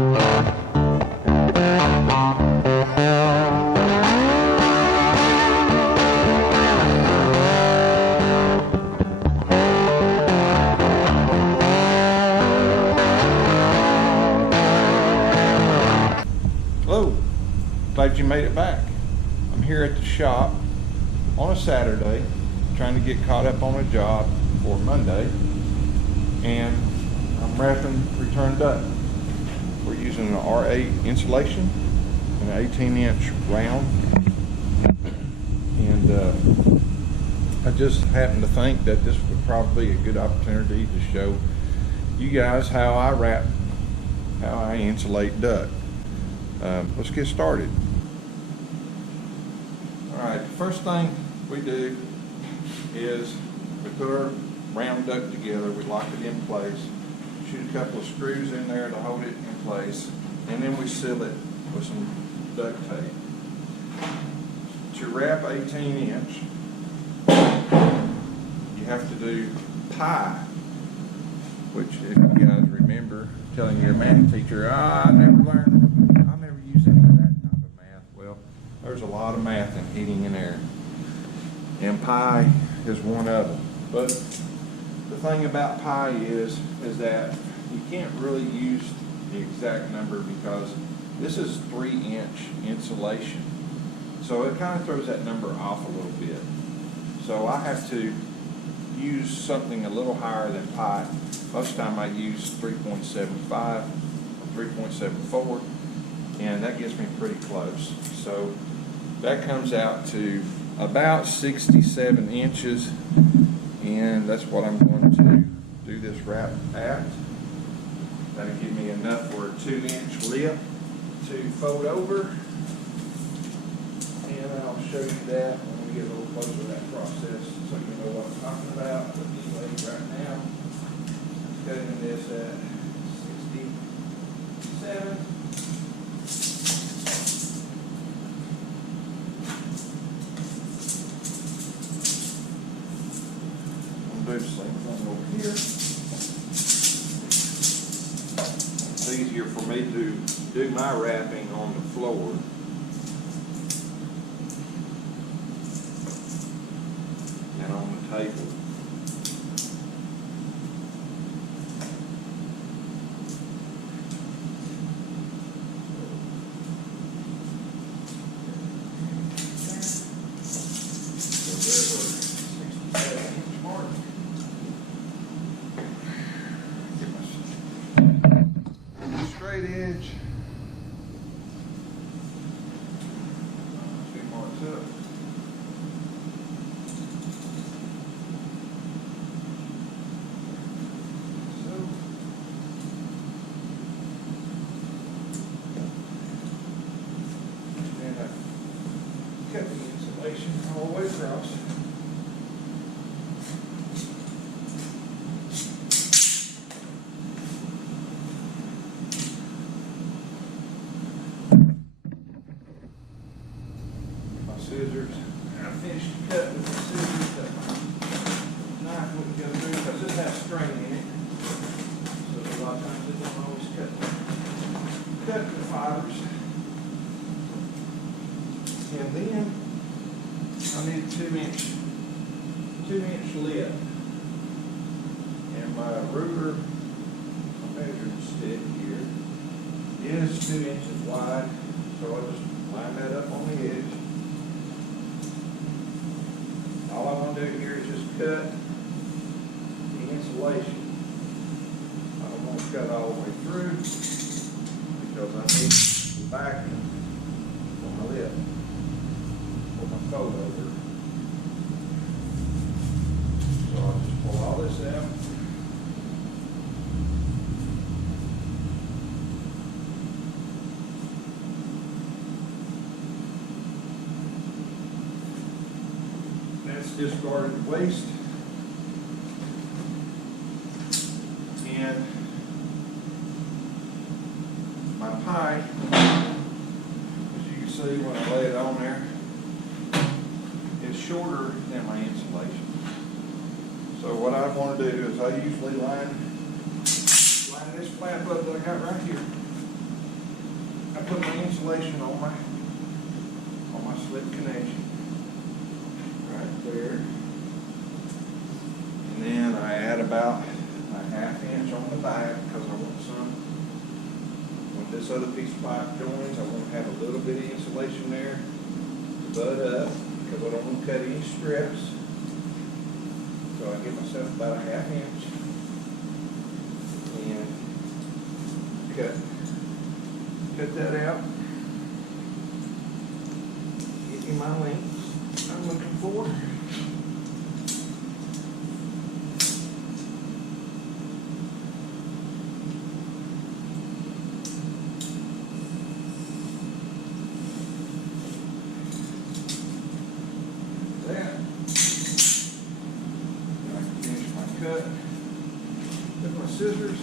Hello, glad you made it back. I'm here at the shop on a Saturday trying to get caught up on a job for Monday, and I'm wrapping return duct. We're using an R-8 insulation and an 18-inch round, and I just happened to think that this would probably be a good opportunity to show you guys how I wrap, how I insulate duct. Let's get started. Alright, the first thing we do is we put our round duct together, we lock it in place, shoot a couple of screws in there to hold it in place, and then we seal it with some duct tape. To wrap 18-inch, you have to do pi, which if you guys remember telling your math teacher, I never used any of that type of math. Well, there's a lot of math in heating and air, and pi is one of them. But the thing about pi is that you can't really use the exact number because this is 3-inch insulation, so it kind of throws that number off a little bit. So I have to use something a little higher than pi. Most of the time I use 3.75 or 3.74, and that gets me pretty close. So that comes out to about 67 inches, and that's what I'm going to do this wrap at. That'll give me enough for a 2-inch lip to fold over, and I'll show you that when we get a little closer to that process so you know what I'm talking about. But anyway, right now, I'm cutting this at 67. Do the same thing over here. It's easier for me to do my wrapping on the floor than on the table. Edge. Two marks up. So, and I cut the insulation all the way across. Scissors. I finished the cut with the scissors. The knife wouldn't go through because this has string in it. So a lot of times it don't always cut the fibers. And then I need a 2-inch lip. And my ruler, my measuring stick here, is 2 inches wide. So I just line that up on the edge. All I want to do here is just cut the insulation. I don't want to cut all the way through because I need the backing for my lip, for my fold over. So I'll just pull all this out. That's discarded waste, and my pie, as you can see when I lay it on there, is shorter than my insulation. So what I want to do is I usually line this flap up that I got right here, put my insulation on my slip connection right there, and then I add about a ½ inch on the back because I want some. When this other piece of pipe joins, I want to have a little bit of insulation there to bud up because I don't want to cut any strips. So I give myself about a ½ inch and cut that out. Give me my length I'm looking for. Cut with my scissors.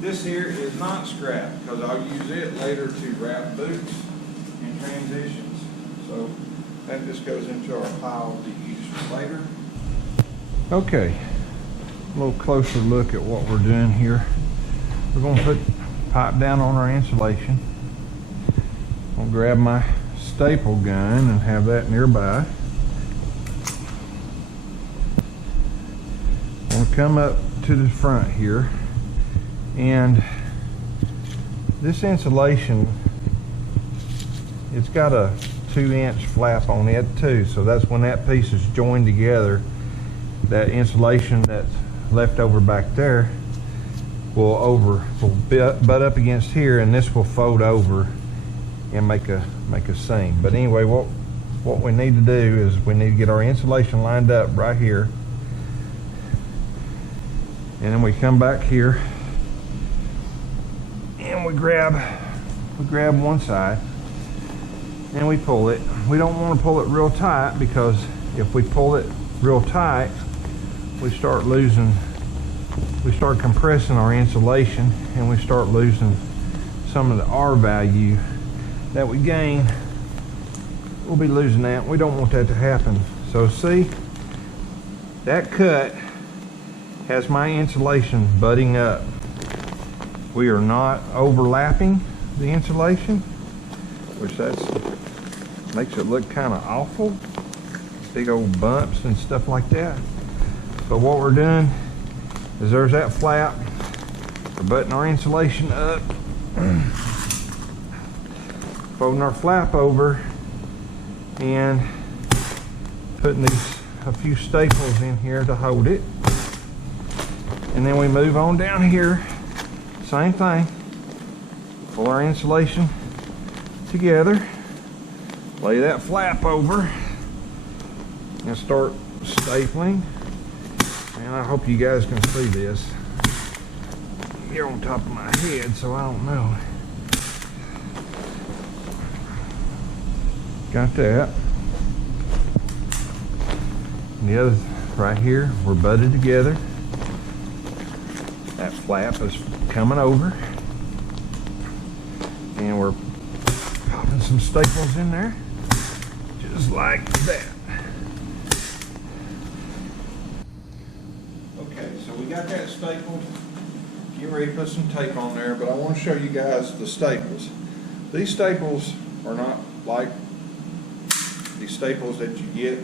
This here is not scrap because I'll use it later to wrap boots and transitions. So that just goes into our pile to use for later. Okay, a little closer look at what we're doing here. We're going to put pipe down on our insulation. I'll grab my staple gun and have that nearby. I'm going to come up to the front here. And this insulation, it's got a 2-inch flap on it too, so that's when that piece is joined together, that insulation that's left over back there will butt up against here, and this will fold over and make a seam. But anyway, what we need to do is we need to get our insulation lined up right here, and then we come back here and we grab one side and we pull it. We don't want to pull it real tight because if we pull it real tight, we start compressing our insulation and we start losing some of the R value that we gain. We'll be losing that. We don't want that to happen. So see, that cut has my insulation butting up. We are not overlapping the insulation, which makes it look kind of awful. Big old bumps and stuff like that. So what we're doing is there's that flap. We're butting our insulation up, folding our flap over, and putting a few staples in here to hold it. And then we move on down here. Same thing, pull our insulation together, lay that flap over, and start stapling. And I hope you guys can see this. You're on top of my head, so I don't know. Got that. And the other right here, we're butted together. That flap is coming over, and we're popping some staples in there just like that. Okay, so we got that stapled. Get ready to put some tape on there, but I want to show you guys the staples. These staples are not like the staples that you get.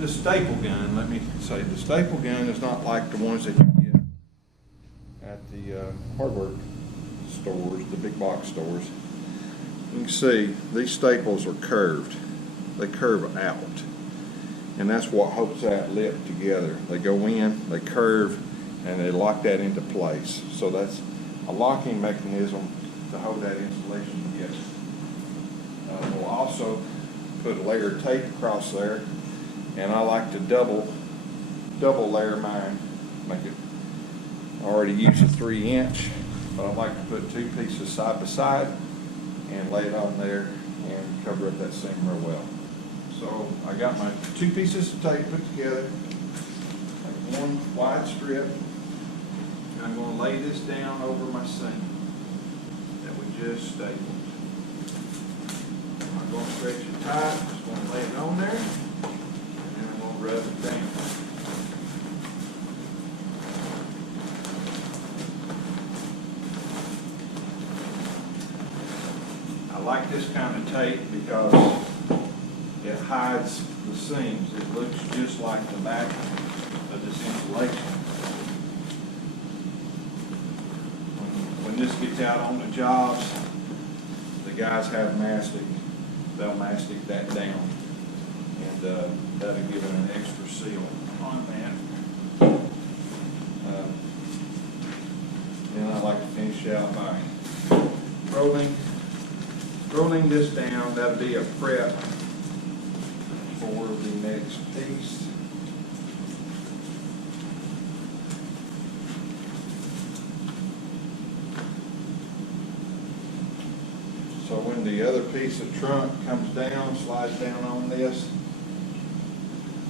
The staple gun, let me say, the staple gun is not like the ones that you get at the hardware stores, the big box stores. You can see these staples are curved. They curve out, and that's what holds that lip together. They go in, they curve, and they lock that into place. So that's a locking mechanism to hold that insulation together. We'll also put a layer of tape across there, and I like to double layer mine. Make it, I already use a 3-inch, but I like to put 2 pieces side by side and lay it on there and cover up that seam real well. So I got my 2 pieces of tape put together, like one wide strip, and I'm going to lay this down over my seam that we just stapled. I'm not going to stretch it tight, just going to lay it on there, and then I'm going to rub it down. I like this kind of tape because it hides the seams. It looks just like the back of this insulation. When this gets out on the jobs, the guys have mastic. They'll mastic that down, and that'll give it an extra seal on that. Then I like to finish out by rolling this down. That'll be a prep for the next piece. So when the other piece of trunk comes down, slides down on this,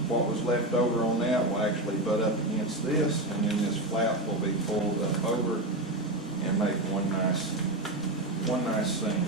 what was left over on that will actually butt up against this, and then this flap will be pulled up over and make one nice seam.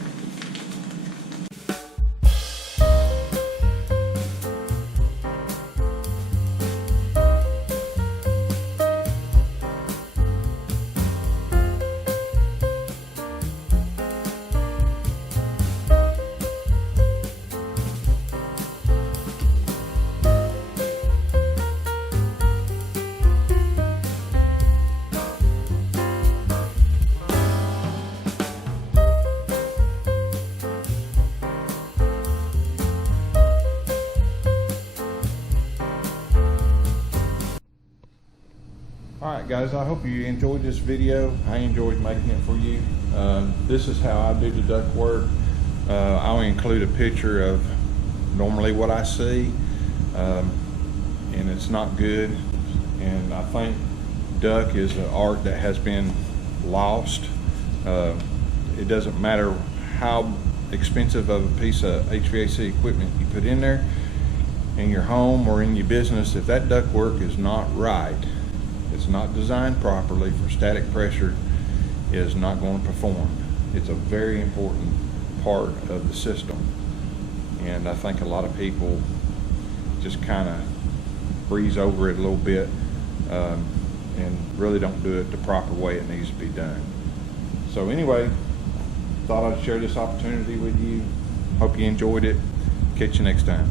Alright guys, I hope you enjoyed this video. I enjoyed making it for you. This is how I do the duct work. I'll include a picture of normally what I see, and it's not good. And I think duct is an art that has been lost. It doesn't matter how expensive of a piece of HVAC equipment you put in there, in your home or in your business, if that duct work is not right, it's not designed properly for static pressure, it is not going to perform. It's a very important part of the system, and I think a lot of people just kind of breeze over it a little bit and really don't do it the proper way it needs to be done. So anyway, thought I'd share this opportunity with you. Hope you enjoyed it. Catch you next time.